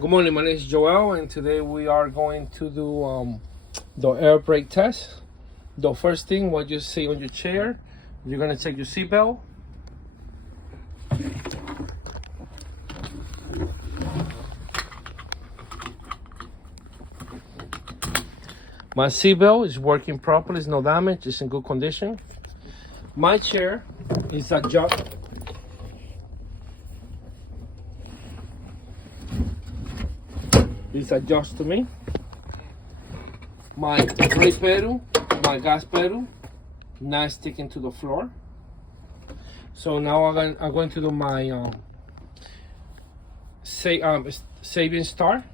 Good morning, my name is Joel, and today we are going to do the air brake test. The first thing, what you see on your chair, you're gonna check your seatbelt. My seatbelt is working properly, it's no damage, it's in good condition. My chair is adjust. It's adjust to me. My brake pedal, my gas pedal, not sticking to the floor. So now I'm going to do my save start.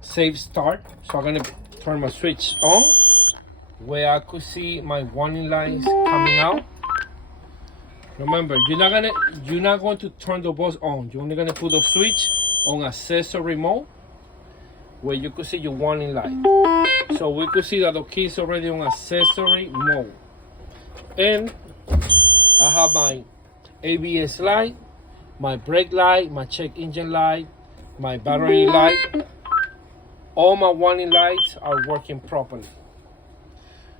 So I'm gonna turn my switch on, where I could see my warning lights coming out. Remember, you're not going to turn the bus on. You're only gonna put the switch on accessory mode, where you could see your warning light. So we could see that the key is already on accessory mode. And I have my ABS light, my brake light, my check engine light, my battery light. All my warning lights are working properly.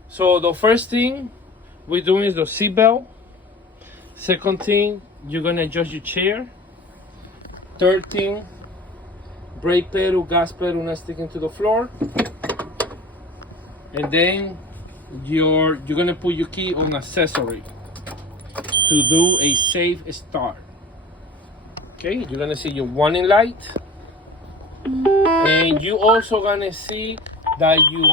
So the first thing we're doing is the seatbelt. Second thing, you're gonna adjust your chair. Third thing, brake pedal, gas pedal not sticking to the floor. And then you're gonna put your key on accessory to do a safe start. Okay, you're gonna see your warning light, and you also gonna see that you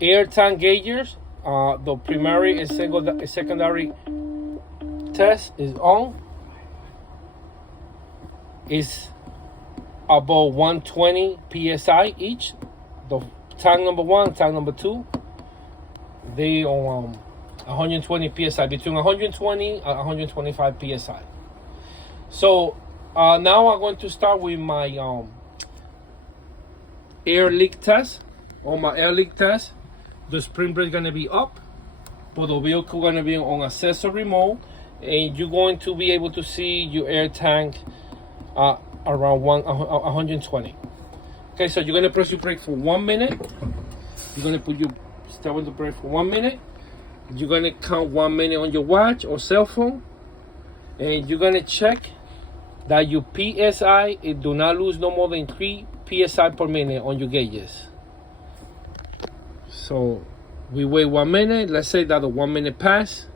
air tank gauges, the primary and secondary test is on. Is about 120 psi each. The tank number 1, tank number 2, they on 120 psi, between 120 and 125 psi. So now I'm going to start with my air leak test. On my air leak test, the spring brake is going to be up, but the vehicle going to be on accessory mode, and you're going to be able to see your air tank around 120. Okay, so you're gonna press your brake for 1 minute. You're gonna put your step on the brake for 1 minute. You're gonna count 1 minute on your watch or cell phone, and you're gonna check that your PSI, it do not lose no more than 3 PSI per minute on your gauges. So we wait 1 minute. Let's say that the 1 minute passed.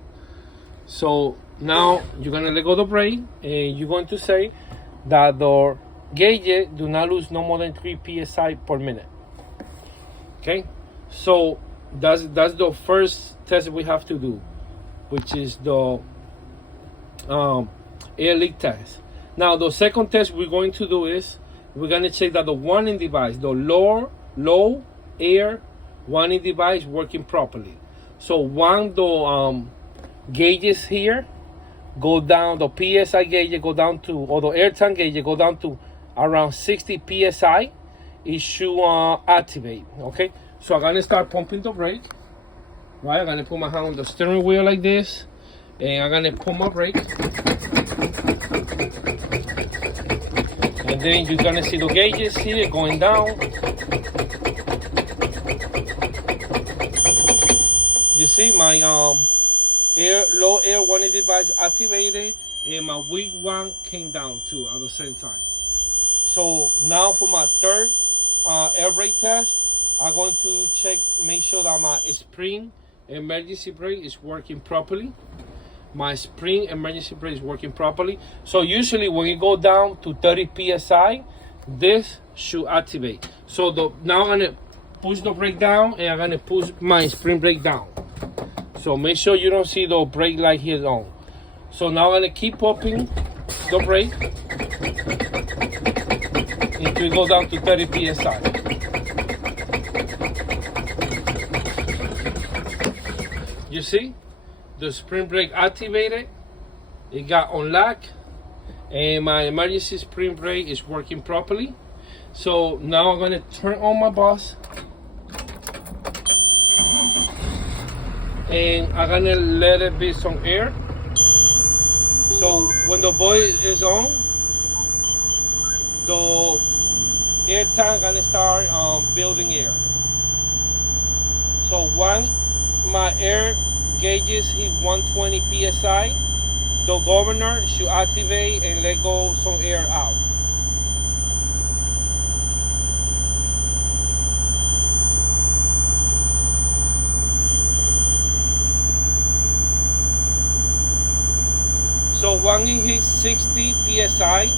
So now you're gonna let go of the brake, and you're going to say that the gauges do not lose no more than 3 psi per minute. Okay, so that's the first test we have to do, which is the air leak test. Now the second test we're going to do is we're going to check that the warning device, the low air warning device, working properly. So when the gauges here go down, the PSI gauge go down to, or the air tank gauge go down to around 60 PSI, it should activate. Okay, so I'm gonna start pumping the brake. Right, I'm gonna put my hand on the steering wheel like this, and I'm gonna pump my brake. And then you're gonna see the gauges here going down. You see my low air warning device activated, and my weak one came down too at the same time. So now for my third air brake test, I'm going to make sure that my spring emergency brake is working properly. My spring emergency brake is working properly. So usually when you go down to 30 psi, this should activate. So now I'm gonna push the brake down, and I'm gonna push my spring brake down. So make sure you don't see the brake light here on. So now I'm gonna keep pumping the brake until it goes down to 30 psi. You see, the spring brake activated, it got unlocked, and my emergency spring brake is working properly. So now I'm gonna turn on my bus, and I'm gonna let it be some air. So when the boy is on, the air tank gonna start building air. So when my air gauges hit 120 psi, the governor should activate and let go some air out. So when it hits 60 psi,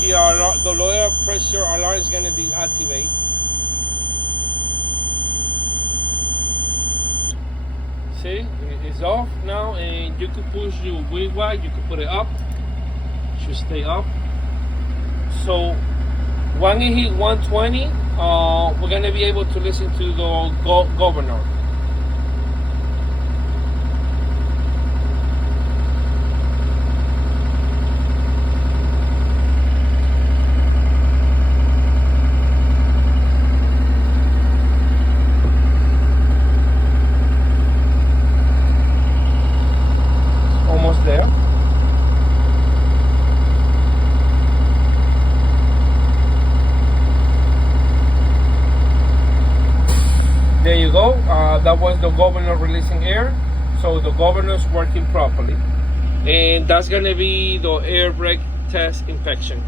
the lower pressure alarm is gonna deactivate. See, it's off now, and you can push your wheel wide, you can put it up, it should stay up. So when it hit 120, we're gonna be able to listen to the governor. Almost there. There you go. That was the governor releasing air. So the governor's working properly. And that's gonna be the air brake test inspection.